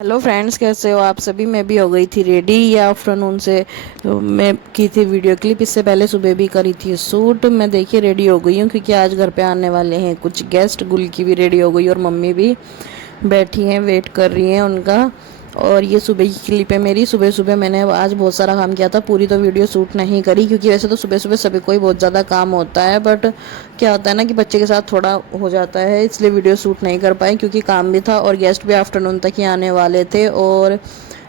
Hello friends, कैसे हो आप सभी। मैं भी हो गई थी रेडी ये आफ्टरनून से। मैं की थी वीडियो क्लिप, इससे पहले सुबह भी करी थी शूट। मैं देखिए रेडी हो गई हूँ क्योंकि आज घर पे आने वाले हैं कुछ गेस्ट। गुल की भी रेडी हो गई और मम्मी भी बैठी हैं, वेट कर रही हैं उनका। और ये सुबह की क्लिप है मेरी। सुबह सुबह मैंने आज बहुत सारा काम किया था, पूरी तो वीडियो शूट नहीं करी क्योंकि वैसे तो सुबह सुबह सभी को ही बहुत ज़्यादा काम होता है, बट क्या होता है ना कि बच्चे के साथ थोड़ा हो जाता है, इसलिए वीडियो शूट नहीं कर पाए क्योंकि काम भी था और गेस्ट भी आफ्टरनून तक ही आने वाले थे। और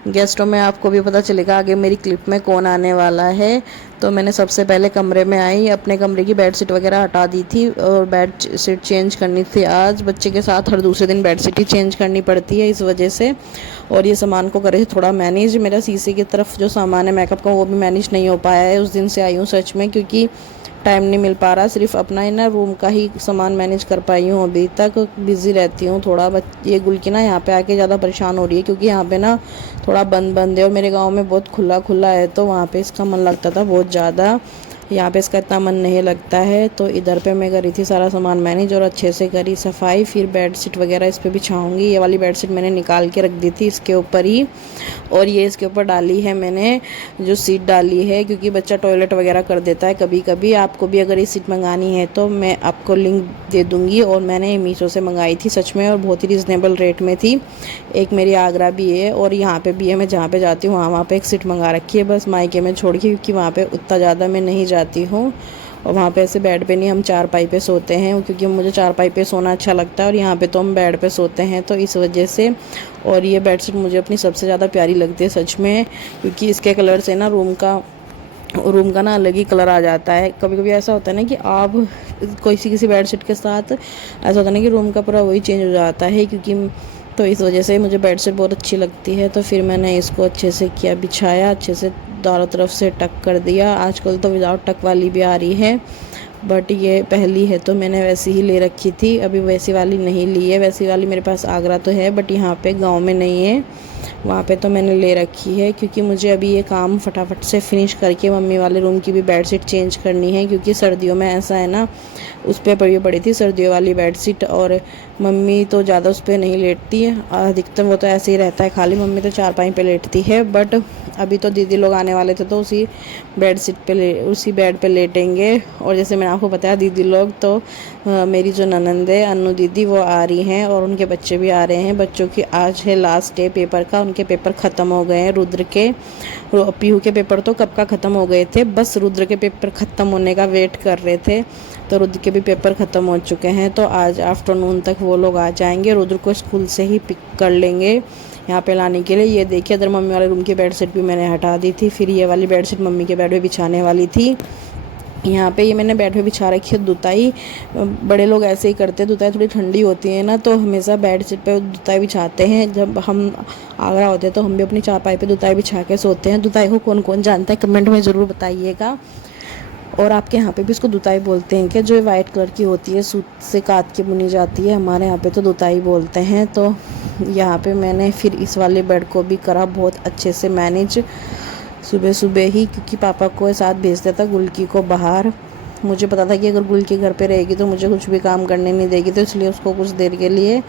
गेस्टों में आपको भी पता चलेगा आगे मेरी क्लिप में कौन आने वाला है। तो मैंने सबसे पहले कमरे में आई, अपने कमरे की बेडशीट वगैरह हटा दी थी और बेड शीट चेंज करनी थी। आज बच्चे के साथ हर दूसरे दिन बेडशीट ही चेंज करनी पड़ती है इस वजह से। और ये सामान को करे थोड़ा मैनेज। मेरा शीशे की तरफ जो सामान है मेकअप का वो भी मैनेज नहीं हो पाया है। उस दिन से आई हूँ सच में, क्योंकि टाइम नहीं मिल पा रहा। सिर्फ अपना ही ना रूम का ही सामान मैनेज कर पाई हूँ अभी तक। बिज़ी रहती हूँ थोड़ा। ये गुल्की ना यहाँ पे आके ज़्यादा परेशान हो रही है क्योंकि यहाँ पे ना थोड़ा बंद बंद है और मेरे गांव में बहुत खुला खुला है, तो वहाँ पे इसका मन लगता था बहुत ज़्यादा। यहाँ पे इसका इतना मन नहीं लगता है। तो इधर पे मैं करी थी सारा सामान मैनेज और अच्छे से करी सफाई। फिर बेड शीट वगैरह इस पर बिछाऊँगी। ये वाली बेड शीट मैंने निकाल के रख दी थी इसके ऊपर ही, और ये इसके ऊपर डाली है मैंने जो सीट डाली है, क्योंकि बच्चा टॉयलेट वगैरह कर देता है कभी कभी। आपको भी अगर ये सीट मंगानी है तो मैं आपको लिंक दे दूँगी। और मैंने मीशो से मंगाई थी सच में, और बहुत ही रिजनेबल रेट में थी। एक मेरी आगरा भी है और यहाँ पे भी है। मैं जहाँ पे जाती हूँ वहाँ पे एक सीट मंगा रखी है, बस मायके में छोड़ के, क्योंकि वहाँ पे उतना ज़्यादा मैं नहीं जाती हूँ। और वहाँ पे ऐसे बेड पे नहीं, हम चारपाई पे सोते हैं क्योंकि मुझे चारपाई पे सोना अच्छा लगता है और यहाँ पे तो हम बेड पे सोते हैं, तो इस वजह से। और ये बेडशीट मुझे अपनी सबसे ज़्यादा प्यारी लगती है सच में, क्योंकि इसके कलर से ना रूम का ना अलग ही कलर आ जाता है। कभी कभी ऐसा होता है ना कि आप किसी बेडशीट के साथ ऐसा होता है ना कि रूम का पूरा वही चेंज हो जाता है, क्योंकि तो इस वजह से मुझे बेडशीट बहुत अच्छी लगती है। तो फिर मैंने इसको अच्छे से किया, बिछाया, अच्छे से दोनों तरफ से टक कर दिया। आजकल तो विदाउट टक वाली भी आ रही है, बट ये पहली है तो मैंने वैसी ही ले रखी थी। अभी वैसी वाली नहीं ली है। वैसी वाली मेरे पास आगरा तो है बट यहाँ पे गांव में नहीं है, वहाँ पे तो मैंने ले रखी है क्योंकि मुझे अभी ये काम फटाफट से फिनिश करके मम्मी वाले रूम की भी बेडशीट चेंज करनी है। क्योंकि सर्दियों में ऐसा है ना, उस पर पड़ी थी सर्दियों वाली बेडशीट, और मम्मी तो ज़्यादा उस पर नहीं लेटती है, अधिकतर वो तो ऐसे ही रहता है खाली। मम्मी तो चारपाई पे लेटती है, बट अभी तो दीदी लोग आने वाले थे तो उसी बेड पे लेटेंगे। और जैसे मैंने आपको बताया दीदी लोग तो मेरी जो ननंद है अन्नू दीदी, वो आ रही हैं और उनके बच्चे भी आ रहे हैं। बच्चों की आज है लास्ट डे पेपर का, उनके पेपर ख़त्म हो गए हैं। रुद्र के, पीहू के पेपर तो कब का ख़त्म हो गए थे, बस रुद्र के पेपर ख़त्म होने का वेट कर रहे थे। तो रुद्र के भी पेपर ख़त्म हो चुके हैं, तो आज आफ्टरनून तक वो लोग आ जाएंगे। रुद्र को स्कूल से ही पिक कर लेंगे यहाँ पे लाने के लिए। ये देखिए इधर मम्मी वाले रूम की बेडशीट भी मैंने हटा दी थी। फिर ये वाली बेडशीट मम्मी के बेड पे बिछाने वाली थी। यहाँ पे ये मैंने बेड पे बिछा रखी है दुताई। बड़े लोग ऐसे ही करते हैं, दुताई थोड़ी ठंडी होती है ना, तो हमेशा बेड शीट पे दुताई बिछाते हैं। जब हम आगरा होते हैं तो हम भी अपनी चारपाई पे दुताई बिछा के सोते हैं। दुताई को कौन कौन जानता है कमेंट में ज़रूर बताइएगा। और आपके यहाँ पे भी इसको दुताई बोलते हैं क्या, जो वाइट कलर की होती है, सूत से काट के बुनी जाती है, हमारे यहाँ पे तो दुताई बोलते हैं। तो यहाँ पे मैंने फिर इस वाले बेड को भी करा बहुत अच्छे से मैनेज सुबह सुबह ही, क्योंकि पापा को साथ भेज दिया था गुल्की को बाहर। मुझे पता था कि अगर गुल्की घर पे रहेगी तो मुझे कुछ भी काम करने नहीं देगी, तो इसलिए उसको कुछ देर के लिए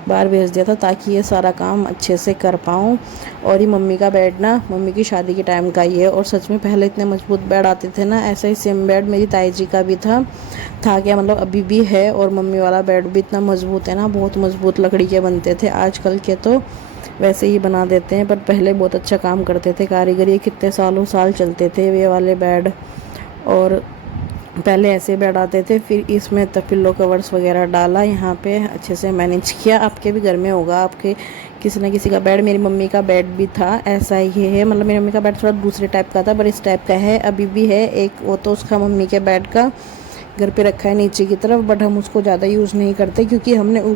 बाहर भेज दिया था ताकि ये सारा काम अच्छे से कर पाऊँ। और ये मम्मी का बेड ना मम्मी की शादी के टाइम का ही है, और सच में पहले इतने मजबूत बेड आते थे ना, ऐसा ही सेम बेड मेरी ताई जी का भी था क्या, मतलब अभी भी है। और मम्मी वाला बेड भी इतना मजबूत है ना, बहुत मजबूत लकड़ी के बनते थे। आजकल के तो वैसे ही बना देते हैं, पर पहले बहुत अच्छा काम करते थे कारीगरी। कितने सालों साल चलते थे ये वाले बेड। और पहले ऐसे बेड आते थे, फिर इसमें पिल्लो कवर्स वगैरह डाला, यहाँ पे अच्छे से मैनेज किया। आपके भी घर में होगा, आपके किसी न किसी का बेड। मेरी मम्मी का बेड भी था ऐसा ही है, मतलब मेरी मम्मी का बेड थोड़ा दूसरे टाइप का था पर इस टाइप का है, अभी भी है एक। वो तो उसका मम्मी के बेड का घर पे रखा है नीचे की तरफ, बट हम उसको ज़्यादा यूज़ नहीं करते क्योंकि हमने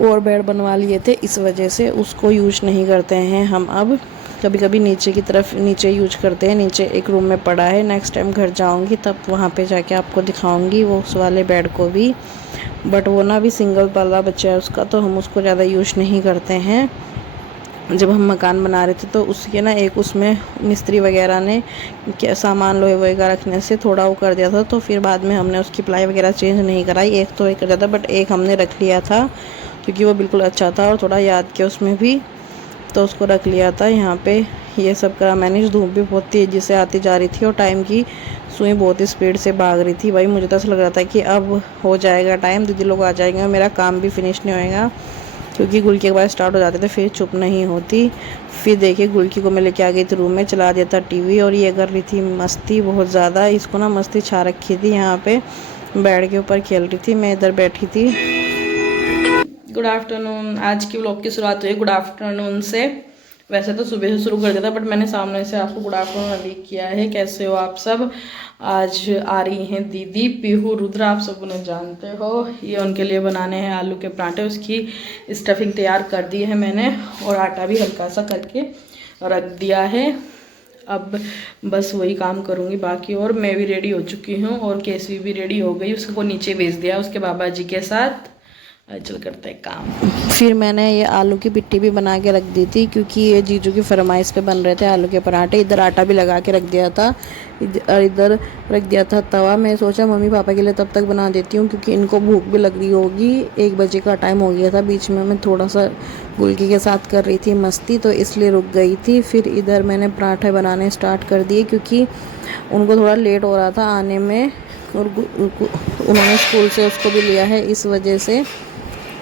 और बेड बनवा लिए थे, इस वजह से उसको यूज नहीं करते हैं हम अब। कभी कभी नीचे की तरफ नीचे यूज करते हैं। नीचे एक रूम में पड़ा है, नेक्स्ट टाइम घर जाऊंगी तब वहाँ पे जाके आपको दिखाऊंगी वो उस वाले बेड को भी। बट वो ना भी सिंगल वाला बच्चा है उसका, तो हम उसको ज़्यादा यूज नहीं करते हैं। जब हम मकान बना रहे थे तो उसके ना एक उसमें मिस्त्री वगैरह ने क्या सामान लोहे वगैरह रखने से थोड़ा वो कर दिया था, तो फिर बाद में हमने उसकी प्लाई वगैरह चेंज नहीं कराई। एक तो एक कर दिया था बट एक हमने रख लिया था, क्योंकि वो बिल्कुल अच्छा था और थोड़ा याद किया उसमें भी, तो उसको रख लिया था यहाँ पे। ये सब करा मैंने। धूप भी बहुत तेज़ी से आती जा रही थी और टाइम की सुई बहुत ही स्पीड से भाग रही थी। भाई मुझे तो ऐसा लग रहा था कि अब हो जाएगा टाइम, दीदी लोग आ जाएंगे और मेरा काम भी फिनिश नहीं होएगा, क्योंकि गुलकी के बाद स्टार्ट हो जाते थे फिर चुप नहीं होती। फिर देखिए गुलकी को मैं लेके आ गई थी रूम में, चला दिया था टीवी और ये कर रही थी मस्ती बहुत ज़्यादा। इसको ना मस्ती छा रखी थी, यहाँ पे बेड के ऊपर खेल रही थी, मैं इधर बैठी थी। Good afternoon. आज की व्लॉग की शुरुआत हुई गुड आफ्टरनून से। वैसे तो सुबह से शुरू कर दिया था, बट मैंने सामने से आपको गुड आफ्टरनून अभी किया है। कैसे हो आप सब? आज आ रही हैं दीदी पीहू रुद्र, आप सब उन्हें जानते हो। ये उनके लिए बनाने हैं आलू के पराठे, उसकी स्टफिंग तैयार कर दी है मैंने और आटा भी हल्का सा करके रख दिया है। अब बस वही काम करूँगी बाकी। और मैं भी रेडी हो चुकी हूँ और केसवी भी रेडी हो गई, उसको नीचे भेज दिया उसके बाबा जी के साथ। चल करते हैं काम। फिर मैंने ये आलू की पिट्टी भी बना के रख दी थी, क्योंकि ये जीजू की फरमाइश पे बन रहे थे आलू के पराठे। इधर आटा भी लगा के रख दिया था, इधर रख दिया था तवा। मैं सोचा मम्मी पापा के लिए तब तक बना देती हूँ, क्योंकि इनको भूख भी लग रही होगी। 1 बजे का टाइम हो गया था। बीच में मैं थोड़ा सा गुलकी के साथ कर रही थी मस्ती, तो इसलिए रुक गई थी। फिर इधर मैंने पराठे बनाने स्टार्ट कर दिए, क्योंकि उनको थोड़ा लेट हो रहा था आने में और उन्होंने स्कूल से उसको भी लिया है, इस वजह से।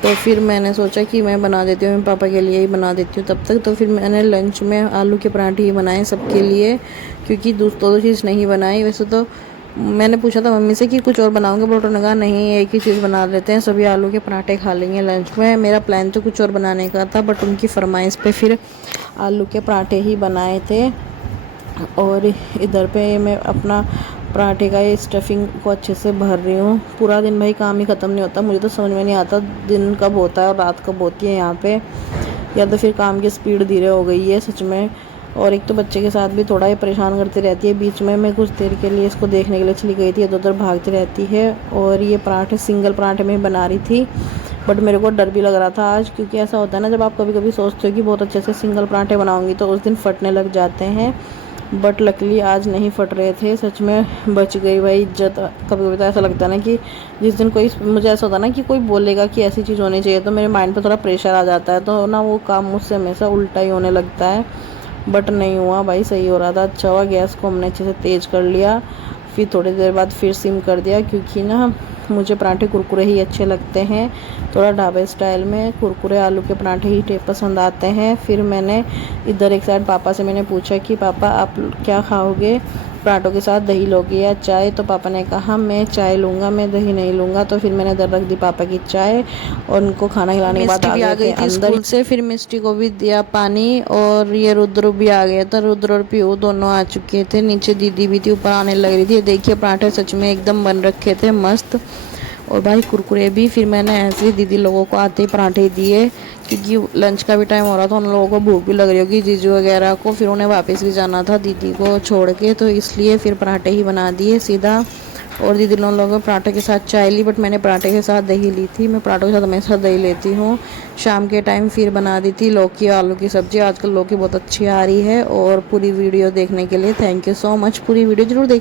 तो फिर मैंने सोचा कि मैं बना देती हूँ, पापा के लिए ही बना देती हूँ तब तक। तो फिर मैंने लंच में आलू के पराठे ही बनाए सबके लिए, क्योंकि दूसरी चीज़ नहीं बनाई। वैसे तो मैंने पूछा था मम्मी से कि कुछ और बनाऊंगे, बट उन्होंने कहा नहीं एक ही चीज़ बना लेते हैं, सभी आलू के पराठे खा लेंगे लंच में। मेरा प्लान तो कुछ और बनाने का था, बट उनकी फरमाइश पे फिर आलू के पराठे ही बनाए थे। और इधर पे मैं अपना पराठे का ये स्टफिंग को अच्छे से भर रही हूँ। पूरा दिन भाई काम ही ख़त्म नहीं होता, मुझे तो समझ में नहीं आता दिन कब होता है और रात कब होती है यहाँ पे। या तो फिर काम की स्पीड धीरे हो गई है सच में। और एक तो बच्चे के साथ भी थोड़ा ही परेशान करती रहती है। बीच में मैं कुछ देर के लिए इसको देखने के लिए चली गई थी, इधर उधर भागती रहती है। और ये पराठे सिंगल पराठे में बना रही थी, बट मेरे को डर भी लग रहा था आज, क्योंकि ऐसा होता है ना जब आप कभी कभी सोचते हो कि बहुत अच्छे से सिंगल पराठे बनाऊँगी तो उस दिन फटने लग जाते हैं। बट लकीली आज नहीं फट रहे थे, सच में बच गई भाई इज्जत। कभी कभी तो ऐसा लगता है ना कि जिस दिन कोई, मुझे ऐसा होता है ना कि कोई बोलेगा कि ऐसी चीज़ होनी चाहिए, तो मेरे माइंड पे थोड़ा प्रेशर आ जाता है, तो ना वो काम मुझसे हमेशा उल्टा ही होने लगता है। बट नहीं हुआ भाई, सही हो रहा था, अच्छा हुआ। गैस को हमने अच्छे से तेज़ कर लिया, फिर थोड़ी देर बाद फिर सिम कर दिया, क्योंकि ना मुझे पराठे कुरकुरे ही अच्छे लगते हैं। थोड़ा ढाबे स्टाइल में कुरकुरे आलू के पराठे ही पसंद आते हैं। फिर मैंने इधर एक साइड पापा से मैंने पूछा कि पापा आप क्या खाओगे, पराठों के साथ दही लोगे या चाय? तो पापा ने कहा मैं चाय लूँगा, मैं दही नहीं लूँगा। तो फिर मैंने इधर रख दी पापा की चाय और उनको खाना खिलाने के बाद आ गई थी स्कूल से। फिर मिस्टी को भी दिया पानी और ये रुद्र भी आ गया था। रुद्र और पीहू दोनों आ चुके थे, नीचे दीदी भी थी, ऊपर आने लग रही थी। देखिए पराठे सच में एकदम बन रखे थे मस्त, और भाई कुरकुरे भी। फिर मैंने ऐसे ही दीदी लोगों को आते ही पराठे दिए, क्योंकि लंच का भी टाइम हो रहा था, उन लोगों को भूख भी लग रही होगी जीजू वगैरह को। फिर उन्हें वापस भी जाना था दीदी को छोड़ के, तो इसलिए फिर पराठे ही बना दिए सीधा। और दीदी लोगों को पराठे के साथ चाय ली, बट मैंने पराठे के साथ दही ली थी। मैं पराठों के साथ हमेशा दही लेती हूँ। शाम के टाइम फिर बना दी थी लौकी आलू की सब्ज़ी। आजकल लौकी बहुत अच्छी आ रही है। और पूरी वीडियो देखने के लिए थैंक यू सो मच। पूरी वीडियो जरूर देखना।